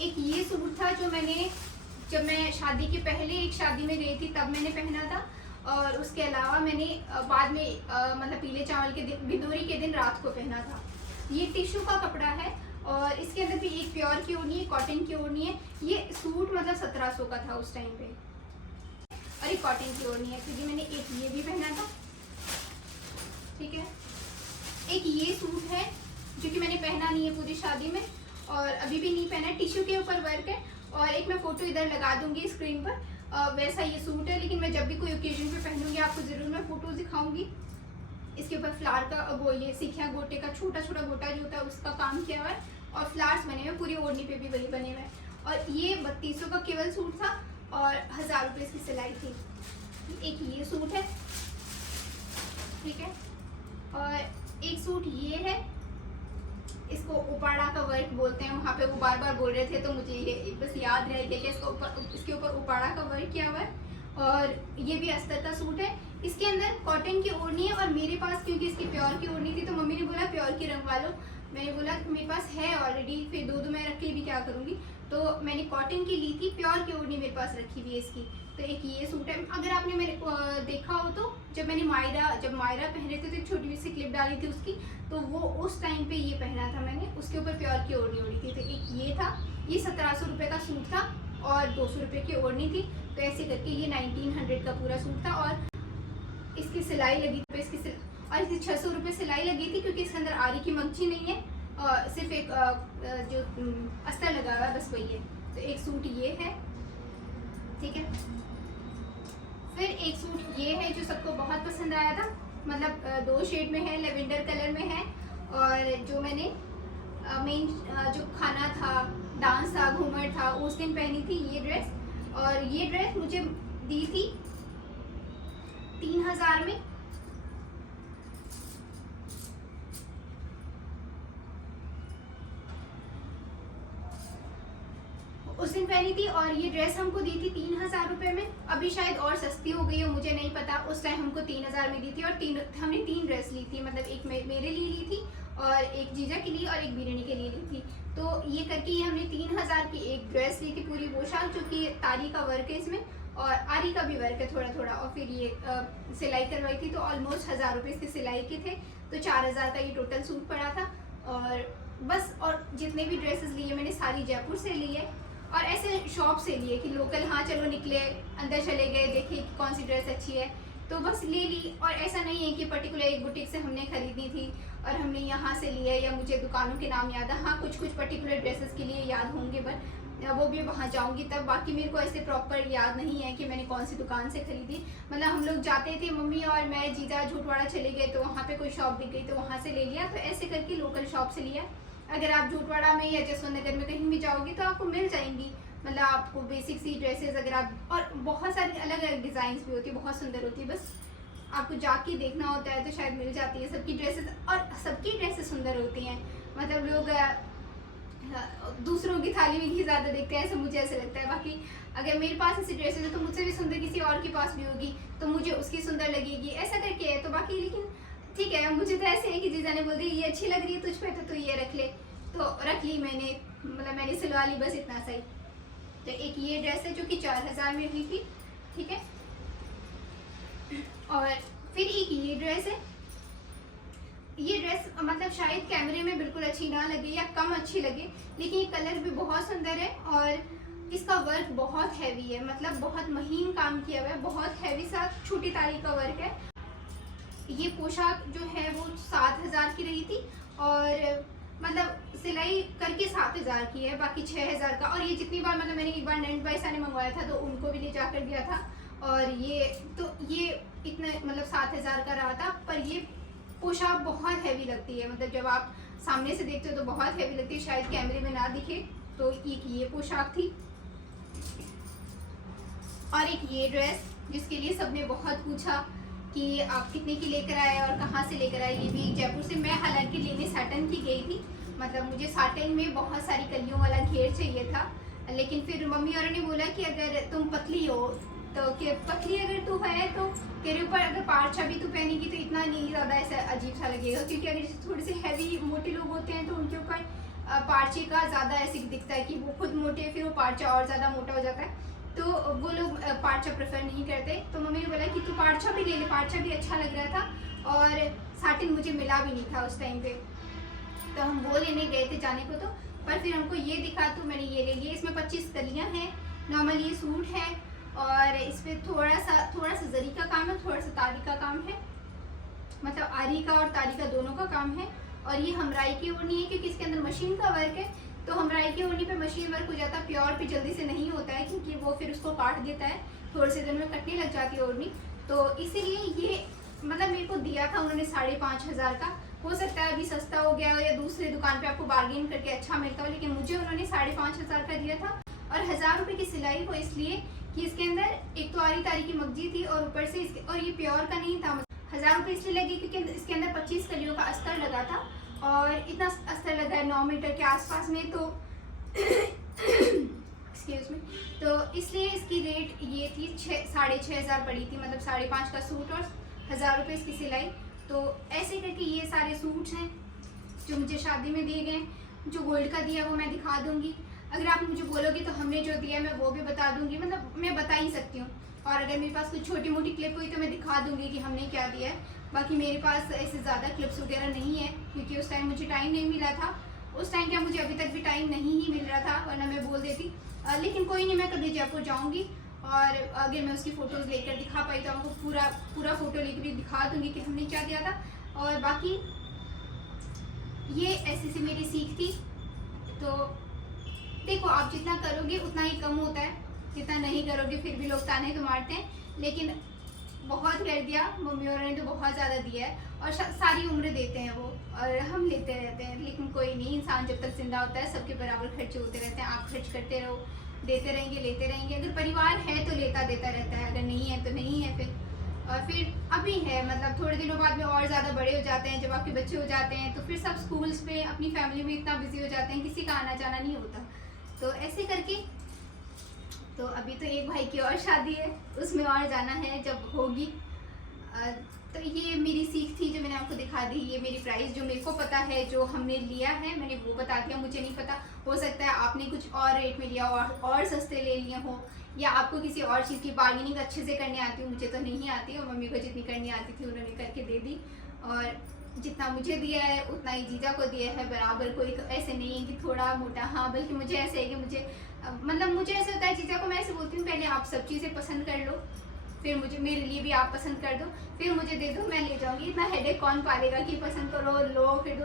एक ये सूट था जो जब मैं शादी के पहले एक शादी में गई थी तब मैंने पहना था, और उसके अलावा मैंने बाद में मतलब पीले चावल के दिन, बिंदुरी के दिन रात को पहना था। ये टिश्यू का कपड़ा है और इसके अंदर भी एक प्योर की ओढ़नी है, कॉटन की ओढ़नी है। ये सूट मतलब 1700 का था उस टाइम पे, और एक कॉटन की ओढ़नी है। क्योंकि मैंने एक ये भी पहना था, ठीक है। एक ये सूट है जो कि मैंने पहना नहीं है पूरी शादी में, और अभी भी नहीं पहना है। टिश्यू के ऊपर वर्क है, और एक मैं फोटो इधर लगा दूंगी स्क्रीन पर, वैसा ये सूट है। लेकिन मैं जब भी कोई ओकेजन पे पहनूंगी आपको जरूर मैं फोटो दिखाऊंगी। इसके ऊपर फ्लावर का वो ये सिखिया गोटे का छोटा छोटा गोटा जो होता है उसका काम किया हुआ है, और फ्लावर्स बने हुए, पूरी ओढ़नी पे भी वही बने हुए हैं। और ये 3200 का केवल सूट था, और 1000 रुपये इसकी सिलाई थी। एक ये सूट है, ठीक है। और एक सूट ये है, इसको उपाड़ा का वर्क बोलते हैं। वहाँ पे वो बार बार बोल रहे थे तो मुझे ये बस याद रह गया कि इसके ऊपर उपाड़ा का वर्क किया हुआ है। और ये भी अस्तर का सूट है। इसके अंदर कॉटन की ओढ़नी है, और मेरे पास क्योंकि इसकी प्योर की ओढ़नी थी तो मम्मी ने बोला प्योर की रंगवा लो। मैंने बोला मेरे पास है ऑलरेडी, फिर दो मैं रख के भी क्या करूँगी, तो मैंने कॉटन की ली थी। प्योर की ओढ़नी मेरे पास रखी हुई है इसकी। तो एक ये सूट है। अगर आपने मेरे देखा हो तो जब मायरा पहन रहे थे तो छोटी सी क्लिप डाली थी उसकी, तो वो उस टाइम पे ये पहना था मैंने, उसके ऊपर प्योर की ओढ़नी ओढ़ी थी। तो एक ये था, ये 1700 रुपये का सूट था, और 200 रुपये की ओढ़नी थी। तो ऐसे करके ये 1900 का पूरा सूट था। और इसकी सिलाई लगी थी, और इसकी 600 रुपये सिलाई लगी थी, क्योंकि इसके अंदर आरी की मंगची नहीं है, सिर्फ एक जो अस्तर लगा हुआ है बस वही है। तो एक सूट ये है, ठीक है। फिर एक सूट ये है जो सबको बहुत पसंद आया था, मतलब 2 शेड में है, लेवेंडर कलर में है। और जो मैंने मेन जो खाना था, डांस था, घूमर था, उस दिन पहनी थी ये ड्रेस। और ये ड्रेस मुझे दी थी 3000 में। उस दिन पहनी थी, और ये ड्रेस हमको दी थी 3000 रुपये में। अभी शायद और सस्ती हो गई हो, मुझे नहीं पता। उस टाइम हमको 3000 में दी थी, और हमने 3 ड्रेस ली थी, मतलब एक मेरे लिए ली थी, और एक जीजा के लिए, और एक बीरनी के लिए ली थी। तो ये करके ये हमने 3000 की एक ड्रेस ली थी, पूरी पोशाक, जो कि तारी का वर्क है इसमें, और आरी का भी वर्क है थोड़ा थोड़ा। और फिर ये सिलाई करवाई थी, तो ऑलमोस्ट 1000 रुपये इसकी सिलाई के थे। तो 4000 का ये टोटल सूट पड़ा था। और बस, और जितने भी ड्रेसेस लिए मैंने सारी जयपुर से ली है, और ऐसे शॉप से लिए कि लोकल, हाँ चलो निकले, अंदर चले गए, देखे कि कौन सी ड्रेस अच्छी है तो बस ले ली। और ऐसा नहीं है कि पर्टिकुलर एक बुटीक से हमने खरीदी थी और हमने यहाँ से लिया, या मुझे दुकानों के नाम याद है। हाँ, कुछ पर्टिकुलर ड्रेसेस के लिए याद होंगे, बट वो भी वहाँ जाऊँगी तब। बाकी मेरे को ऐसे प्रॉपर याद नहीं है कि मैंने कौन सी दुकान से खरीदी। मतलब हम लोग जाते थे, मम्मी और मैं, जीजा झूठवाड़ा चले गए तो वहाँ पे कोई शॉप दिख गई तो वहाँ से ले लिया। तो ऐसे करके लोकल शॉप से लिया। अगर आप झूठवाड़ा में या जसवंत नगर में कहीं भी जाओगी तो आपको मिल जाएंगी, मतलब आपको बेसिक सी ड्रेसेस। अगर आप, और बहुत सारी अलग अलग डिज़ाइंस भी होती है, बहुत सुंदर होती है, बस आपको जाके देखना होता है तो शायद मिल जाती है सबकी ड्रेसेस। और सबकी ड्रेसेस सुंदर होती हैं, मतलब लोग दूसरों की थाली में घी ज़्यादा देखते हैं, ऐसा मुझे ऐसा लगता है। बाकी अगर मेरे पास ऐसी ड्रेसेस है तो मुझसे भी सुंदर किसी और के पास भी होगी, तो मुझे उसकी सुंदर लगेगी, ऐसा करके है। तो बाकी लेकिन ठीक है, मुझे तो ऐसे है कि जीजा ने बोल दी ये अच्छी लग रही है तुझ पे, तो तू ये रख ले, तो रख ली मैंने, मतलब मैंने सिलवा ली, बस इतना सही। तो एक ये ड्रेस है जो कि 4000 में हुई थी, ठीक है। और फिर एक ये ड्रेस है। ये ड्रेस मतलब शायद कैमरे में बिल्कुल अच्छी ना लगे या कम अच्छी लगे, लेकिन ये कलर भी बहुत सुंदर है, और इसका वर्क बहुत हैवी है, मतलब बहुत महीन काम किया हुआ है, बहुत हैवी सा छोटी तारी का वर्क है। ये पोशाक जो है वो 7000 की रही थी, और मतलब सिलाई करके 7000 की है, बाकी 6000 का। और ये जितनी बार, मतलब मैंने एक बार नैन भाईसा ने मंगवाया था तो उनको भी ले जाकर दिया था, और ये इतना मतलब 7000 का रहा था। पर ये पोशाक बहुत हैवी लगती है, मतलब जब आप सामने से देखते हो तो बहुत हैवी लगती है, शायद कैमरे में ना दिखे। तो एक ये पोशाक थी, और एक ये ड्रेस जिसके लिए सबने बहुत पूछा कि आप कितने की लेकर आए और कहाँ से लेकर आए। ये भी जयपुर से। मैं हालांकि लेने साटन की गई थी, मतलब मुझे साटन में बहुत सारी कलियों वाला घेर चाहिए था, लेकिन फिर मम्मी और ने बोला कि अगर तुम पतली हो तो, कि पतली अगर तू है तो तेरे ऊपर अगर पार्चा भी तू पहनेगी तो इतना नहीं ज़्यादा ऐसा अजीब सा लगेगा, क्योंकि अगर थोड़े से हैवी मोटे लोग होते हैं तो उनके ऊपर पार्चे का ज़्यादा ऐसे दिखता है कि वो खुद मोटे, फिर वो पार्चा और ज़्यादा मोटा हो जाता है, तो वो लोग पार्चा प्रेफर नहीं करते। तो मम्मी ने बोला कि तू पार्चा भी ले ले, पार्चा भी अच्छा लग रहा था और साटिन मुझे मिला भी नहीं था उस टाइम पे, तो हम वो लेने गए थे जाने को, तो पर फिर हमको ये दिखा तो मैंने ये ले लिया। इसमें 25 कलियाँ हैं, नॉर्मल ये सूट है और इस पर थोड़ा सा जरी का काम है, थोड़ा सा तारी का काम है, मतलब आरी का और तारी का दोनों का काम है। और ये हमराई की ओढ़नी है क्योंकि इसके अंदर मशीन का वर्क है, तो हमराई की ओढ़नी पे मशीन वर्क हो जाता है, प्योर पे जल्दी से नहीं होता है क्योंकि वो फिर उसको काट देता है, थोड़े से दिन में कटने लग जाती है ओढ़नी। तो इसीलिए ये मतलब मेरे को दिया था उन्होंने 5,500 का। हो सकता है अभी सस्ता हो गया हो या दूसरे दुकान पे आपको बार्गेन करके अच्छा मिलता हो, लेकिन मुझे उन्होंने 5,500 का दिया था। और 1000 रुपये की सिलाई हो इसलिए कि इसके अंदर एक तो आरी तारी की मगजी थी और ऊपर से इसके, और ये प्योर का नहीं था। 1000 रुपये इसलिए लगी क्योंकि इसके अंदर 25 कलियों का अस्तर लगा था और इतना अस्तर लगा है 9 मीटर के आसपास में, तो एक्सक्यूज मी, तो इसलिए इसकी रेट ये थी 6,500 पड़ी थी, मतलब 5.5 का सूट और 1000 रुपये इसकी सिलाई। तो ऐसे करके ये सारे सूट्स हैं जो मुझे शादी में दिए गए। जो गोल्ड का दिया वो मैं दिखा दूंगी, अगर आप मुझे बोलोगे तो हमने जो दिया मैं वो भी बता दूंगी, मतलब मैं बता ही सकती हूँ। और अगर मेरे पास कुछ छोटी मोटी क्लिप हुई तो मैं दिखा दूंगी कि हमने क्या दिया है। बाकी मेरे पास ऐसे ज़्यादा क्लिप्स वगैरह नहीं है क्योंकि उस टाइम मुझे टाइम नहीं मिला था। उस टाइम क्या, मुझे अभी तक भी टाइम नहीं ही मिल रहा था, वरना मैं बोल देती। लेकिन कोई नहीं, मैं कभी जयपुर जाऊँगी और अगर मैं उसकी फ़ोटोज़ लेकर दिखा पाई तो आपको पूरा फ़ोटो लेकर भी दिखा दूँगी कि हमने क्या दिया था। और बाकी ये ऐसी सी मेरी सीख थी। तो देखो, आप जितना करोगे उतना ही कम होता है, जितना नहीं करोगे फिर भी लोग ताने तो मारते हैं, लेकिन बहुत कर दिया मम्मी और ने तो बहुत ज़्यादा दिया है और सारी उम्र देते हैं वो, और हम लेते रहते हैं। लेकिन कोई नहीं, इंसान जब तक जिंदा होता है सबके बराबर खर्चे होते रहते हैं। आप खर्च करते रहो, देते रहेंगे लेते रहेंगे। अगर परिवार है तो लेता देता रहता है, अगर नहीं है तो नहीं है फिर। और फिर अभी है, मतलब थोड़े दिनों बाद में और ज़्यादा बड़े हो जाते हैं, जब आपके बच्चे हो जाते हैं तो फिर सब स्कूल्स में अपनी फैमिली में इतना बिजी हो जाते हैं, किसी का आना जाना नहीं होता। तो ऐसे करके, तो अभी तो एक भाई की और शादी है, उसमें और जाना है जब होगी। तो ये मेरी सीख थी जो मैंने आपको दिखा दी। ये मेरी प्राइस जो मेरे को पता है, जो हमने लिया है मैंने वो बता दिया। मुझे नहीं पता, हो सकता है आपने कुछ और रेट में लिया और सस्ते ले लिए हो, या आपको किसी और चीज़ की बार्गेनिंग अच्छे से करनी आती हो। मुझे तो नहीं आती, और मम्मी को जितनी करनी आती थी उन्होंने करके दे दी। और जितना मुझे दिया है उतना ही जीजा को दिया है बराबर। कोई ऐसे नहीं है कि थोड़ा मोटा, हाँ, बल्कि मुझे ऐसे है कि मुझे मतलब मुझे ऐसे होता है, जीजा को मैं ऐसे बोलती हूँ पहले आप सब चीज़ें पसंद कर लो, फिर मुझे मेरे लिए भी आप पसंद कर दो, फिर मुझे दे दो, मैं ले जाऊँगी। इतना हेडेक कौन पालेगा कि पसंद करो लो फिर दो।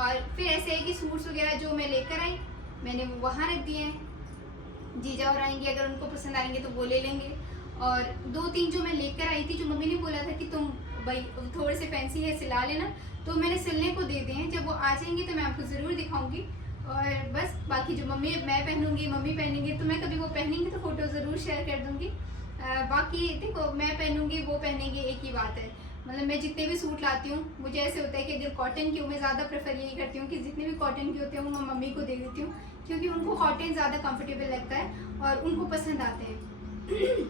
और फिर ऐसे है कि सूट्स वगैरह जो मैं लेकर आई मैंने वो वहाँ रख दिए हैं। जीजा और आएंगे, अगर उनको पसंद आएंगे तो वो ले लेंगे। और 2-3 जो मैं लेकर आई थी, जो मम्मी ने बोला था कि तुम भाई थोड़े से फैंसी है सिला लेना, तो मैंने सिलने को दे दिए हैं। जब वो आ जाएंगे तो मैं आपको ज़रूर दिखाऊंगी। और बस बाकी जो मैं पहनूंगी, मम्मी पहनेंगे, तो मैं कभी वो पहनेंगे तो फ़ोटो ज़रूर शेयर कर दूँगी। बाकी देखो, मैं पहनूंगी वो पहनेंगे, एक ही बात है। मतलब मैं जितने भी सूट लाती हूँ मुझे ऐसे होता है कि अगर कॉटन की हो, मैं ज़्यादा प्रेफर यही करती हूँ कि जितने भी कॉटन की होते हैं वो मैं मम्मी को दे देती हूँ, क्योंकि उनको कॉटन ज़्यादा कंफर्टेबल लगता है और उनको पसंद आते हैं।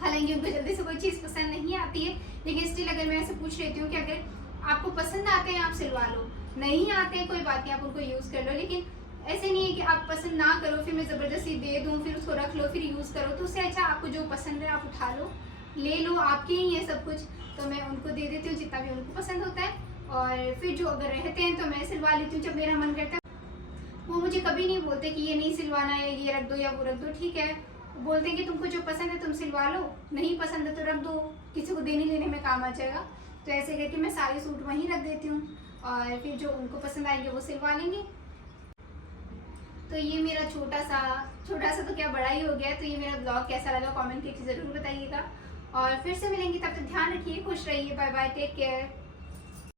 हालांकि उनको जल्दी से कोई चीज़ पसंद नहीं आती है, लेकिन स्टिल अगर मैं ऐसे पूछ लेती हूँ कि अगर आपको पसंद आते हैं आप सिलवा लो, नहीं आते हैं कोई बात नहीं, आप उनको यूज़ कर लो। लेकिन ऐसे नहीं है कि आप पसंद ना करो फिर मैं ज़बरदस्ती दे दूँ, फिर उसको रख लो फिर यूज़ करो। तो उससे अच्छा आपको जो पसंद है आप उठा लो, ले लो, आपके ही है सब कुछ। तो मैं उनको दे देती हूँ जितना भी उनको पसंद होता है। और फिर जो अगर रहते हैं तो मैं सिलवा लेती हूँ जब मेरा मन करता है। वो मुझे कभी नहीं बोलते कि ये नहीं सिलवाना है, ये रख दो या वो रख दो, ठीक है। बोलते हैं कि तुमको जो पसंद है तुम सिलवा लो, नहीं पसंद है तो रख दो, किसी को देने लेने में काम आ जाएगा। तो ऐसे करके मैं सारे सूट वहीं रख देती हूँ और फिर जो उनको पसंद आएंगे वो सिलवा लेंगे। तो ये मेरा छोटा सा तो क्या बड़ा ही हो गया। तो ये मेरा ब्लॉग कैसा लगा कमेंट करके ज़रूर बताइएगा। और फिर से मिलेंगे, तब तक ध्यान रखिए, खुश रहिए, बाय बाय, टेक केयर।